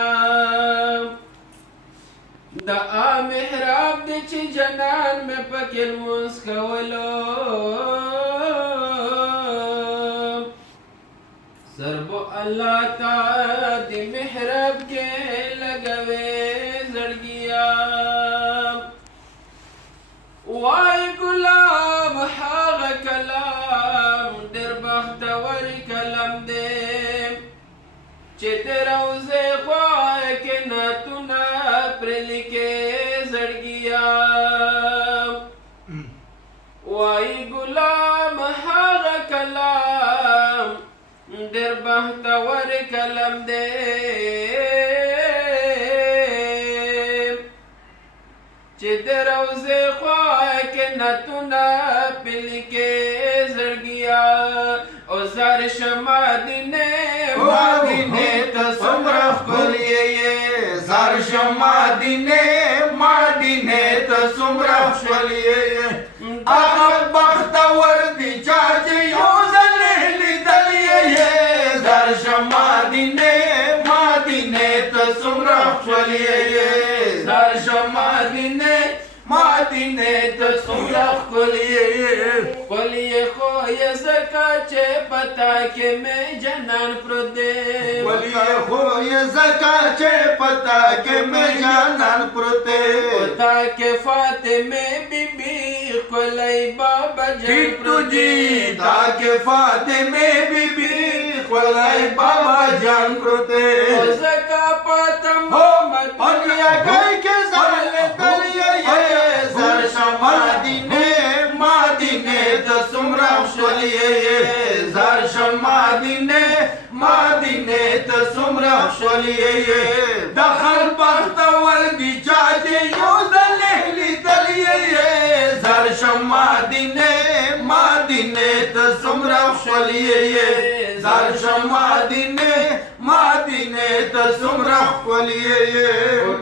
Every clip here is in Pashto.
دا محراب دی چې جنان مې پکې لمونځ کولو ضربو الله تا دی محراب کې لګوي زړګیا وای ګلاب هغه کلام ډېر بختور کلام دی چې د روضې خوا کې نعتونه پرې لیکې زړګیا وای ګلام هغه کلام ډېر بختور کلام دی چې د روضې خوا کې نعتونه پرې لیکې زړګیا او زار شمع دینه مدینه ته څومره ښکلې زار شمع دینه مدینه ته څومره ښکلې هغه بختور دی چا چې یو ځل لیدلې زار شمع دینه مدینه ته څومره ښکلې زار شمع دینه مدینه ته څومره ښکلې ولې خو یې زکه چې پتا کې مې جنان پروت دی ولې خو یې زکه چې پتا کې مې جنان پروت دی پتا کې فاطمه بیبي ښکلی بابا جان ټیټو جی تا کې فاطمه بیبي ښکلی بابا جان پروت دی زکه پتا محمد دنیا کې ځان لیدلې زر شمع دینه مدینه ته څومره ښکلې زر شمع دینه مدینه ته څومره ښکلې د خلک بختور دي چا چې یو ځل لیدلې زر شمع دینه مدینه ته څومره ښکلې زر شمع دینه مدینه ته څومره ښکلې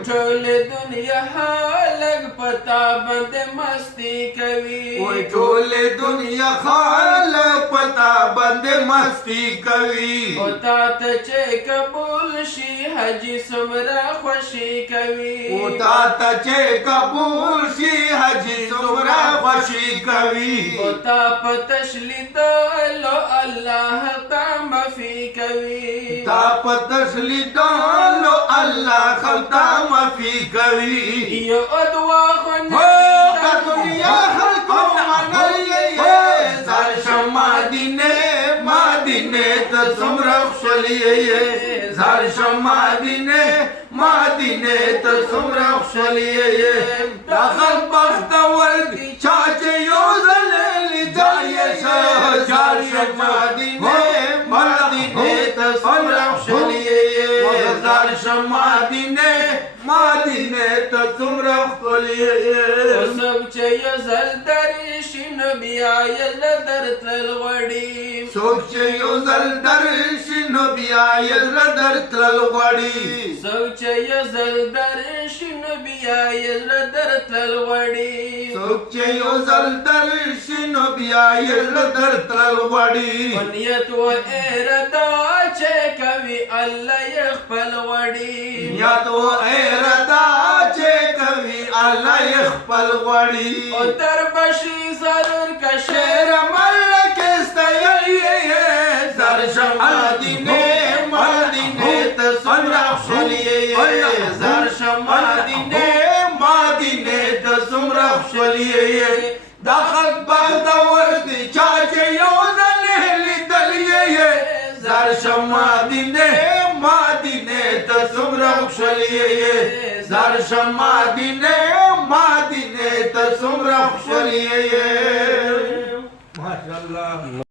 ټول دنیا خلک پتا باندې مستی کوي وای ټول دنیا خلک پتا باندې مستی کوي او تا ته چې قبول شي حجي څومره خوشي کوي او تا ته چې قبول شي حجي څومره خوشي کوي او تا په تشلیدلو الله تا معافي کوي تا په تشلیدلو الله خلتا معافي کوي یو ادوا خو دا دنیا خلکو منلې زر شمع دینه مدینه ته څومره ښکلې زر شمع دینه مدینه ته څومره ښکلې دا خلک بختور دي چا چې یو ځل لیدلې زر شمع دینه مدینه ته څومره ښکلې زر شمع دینه مدینه ته څومره ښکلې څوک چې یو ځل درشي نو بیا یې زړه درتلل غواړي څوک چې یو ځل درشي نو بیا یې زړه درتلل غواړي څوک چې یو ځل درشي نو بیا یې زړه درتلل غواړي څوک چې یو ځل درشي نو بیا یې زړه درتلل غواړي نیت و اراده چې کوي الله یې خپل غواړي نیت و اراده چې کوي الله یې خپل غواړي او در بشي ضرور که شعر ملک استیایې زر شمع دینه مدینه ته څومره ښکلې زر شمع دینه مدینه ته څومره ښکلې دا خلک بختور دي چا چې یو ځل لیدلې زر شمع دینه مدینه ته څومره ښکلې زر شمع دینه مدینه ته څومره ښکلې ماشاءالله